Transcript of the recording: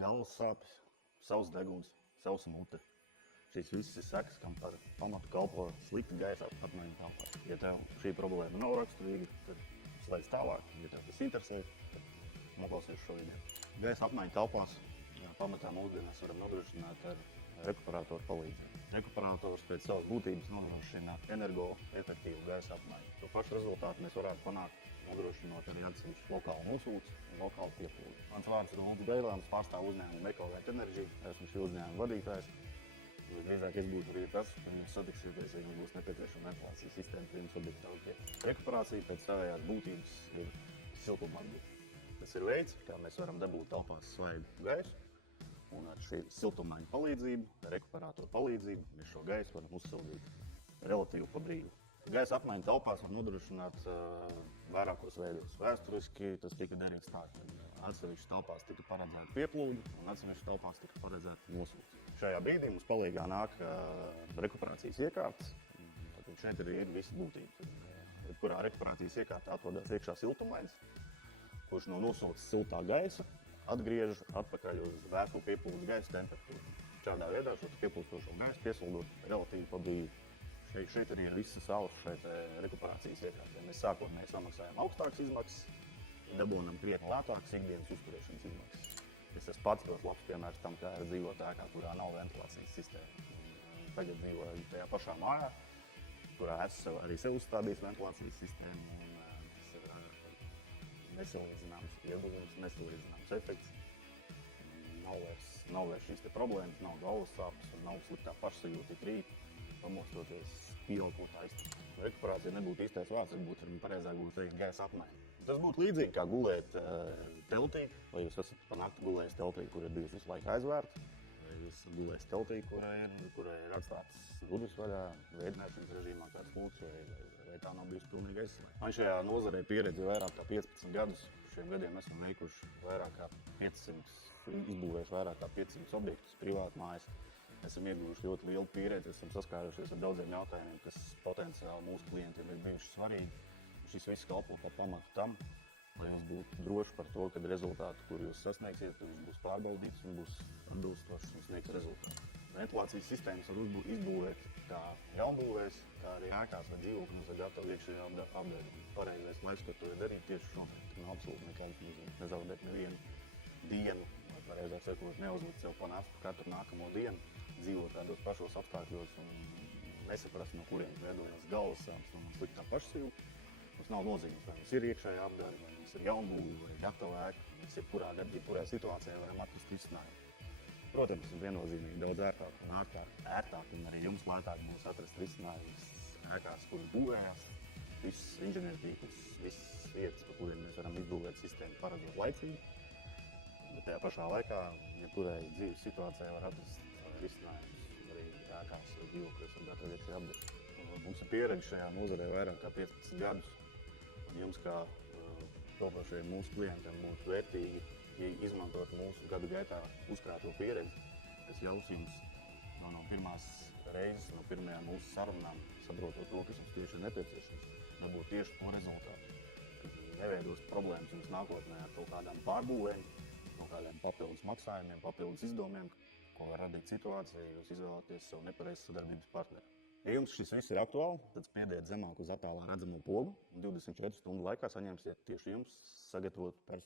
galvas sāpes, savs deguns, savs mute. Šīs visas ir sekas, kam par pamatu kalpo slikta gaisa apmaiņa telpā. Ja tev šī problēma nav raksturīga, tad slēdz tālāk. Ja tev tas interesē, tad noklausies šo video. Gaisa apmaiņa telpās pamatā mūsdienās varam nodrošināt ar rekuperatoru palīdzību. Rekuperators pēc savas būtības nodrošina energoefektīvu gaisa apmaiņu. To pašu rezultātu mēs varētu panākt, nodrošinot arī atsevišķu lokālu nosūci un lokālu pieplūdi. Mans vārds ir Ulris Gailāns, pārstāvu uzņēmumu Ekolēt Enerģiju. Esmu šī uzņēmuma vadītājs. Visdrīzāk es būtu arī tas, ka jūs satiksieties, ja jums būs nepieciešama ventilācijas sistēma pie jums objekta telpā. Rekuperācija pēc savējās būtības ir siltumapgūve. Tas ir veids, kā mēs varam dabūt telpās svaigu gaisu. Un ar šī siltumaiņu palīdzību, rekuperatoru palīdzību, mēs šo gaisu varam uzsildīt relatīvi pa brīvu. Gaisa apmaiņa telpās var nodrošināt vairākos veidos. Vēsturiski tas tika darīts tā, ka atsevišķas telpās tika paredzēta pieplūde un atsevišķas telpās tika paredzēta nosūce. Šajā brīdī mums palīgā nāk rekuperācijas iekārtas. Tad šeit ir visa būtība. Kurā rekuperācijas iekārtā atrodas iekšā siltumainis, kurš no nosūces siltā gaisa atgriež atpakaļ uz vēsu pieplūdes gaisa temperatūru. Šādā veidā šo pieplūstošo gaisu piesildot relatīvi pa brīvu. Šeit arī ir visas salas šeit rekuperācijas iekārtā. Mēs sākotnēji samaksājam augstākas izmaksas, dabūnam krietni lētākas ikdienas uzturēšanas izmaksas. Es esmu pats ļoti labs piemērs tam, kā ir dzīvot ēkā, kurā nav ventilācijas sistēma. Tagad dzīvoju tajā pašā mājā, kurā esmu arī sev uzstādījis ventilācijas sistēmu. Tas ir nesalīdzināms ieguvums, nesalīdzināms efekts. Nav vairs šīs problēmas, nav galvas sāpes un nav sliktā pašsajūta rīt. Pamostoties pieauguma taisnība. Rekuperācija nebūtu īstais vārds, varbūt pareizāk būtu teikt gaisa apmaiņa. Tas būtu līdzīgi kā gulēt teltī, vai jūs esat pa nakti gulējis teltī, kur ir bijusi visu laiku aizvērta, vai jūs esat gulējis teltī, kurai ir atstātas durvis vaļā, veidināšanas režīmā kāds lūdzu, vai tā nav bijusi pilnīgi aizslēgta. Man šajā nozarē pieredze vairāk kā 15 gadus. Šiem gadiem esam veikuši vairāk kā 500, izbūvējuši vairāk kā 500 objektus, privātu mājas. Esam ieguvuši ļoti lielu pieredzi, esam saskārušies ar daudziem jautājumiem, kas potenciāli mūsu klientiem ir bijuši svarīgi. Šis viss kalpo par pamatu tam, lai jums būtu droši par to, ka rezultāti, kur jūs sasniegsiet, jūs būs pārbaudīts un būs atbilstošs un sniegs rezultāts. Ventilācijas sistēmas var izbūvēt kā jaunbūvēs, kā arī ēkās vai dzīvokļos ar gatavu iekšējo apdēļu. Pareizais laiks, ko to darīt tieši šobrīd. Nav absolūti nekādas nozīmes. Nezaudēt nevienu dienu, vai pareizāk sakot, neuzlikt sev pa nastu katru nākamo dienu, dzīvot tādos pašos apstākļos un nesaprast, no kuriem veidojas galvas sāpes un sliktā pašsajūta. Mums nav nozīmes, vai mums ir iekšējā apdēļa, vai mums ir jaunbūve, vai gatava ēka. Mēs jebkurā situācijā varam atrast risinājumu. Protams, viennozīmīgi daudz ērtāk un ērtāk un arī jums lētāk mums atrast risinājumus ēkās, kuras būvējās. Visas inženiertīklas, visas vietas, pa kuriem mēs varam izbūvēt sistēmu paredzot laicīgi. Bet tajā pašā laikā, ja kurai dzīves situācijā var atrast risinājumus arī ēkās vai dzīvokļos un gatavi iekšējā apdēļa. Mums ir pieredze šajā nozarē vairāk kā 15 gadus. Un jums kā topošajiem mūsu klientiem būtu vērtīgi, ja izmantot mūsu gadu gaitā uzkrāto pieredzi, kas ļaus jums no pirmās reizes, no pirmajām mūsu sarunām, saprotot to, kas jums tieši ir nepieciešams, dabūt tieši to rezultātu. Kad neveidos problēmas jums nākotnē ar kaut kādām pārbūvēm, no kādiem papildus maksājumiem, papildus izdevumiem, ko var radīt situācija, ja jūs izvēlaties sev nepareizu sadarbības partneri. Ja jums šis viss ir aktuāli, tad spiediet zemāk uz attēlā redzamo pogu un 24 stundu laikā saņemsiet tieši jums sagatavotu personalizētu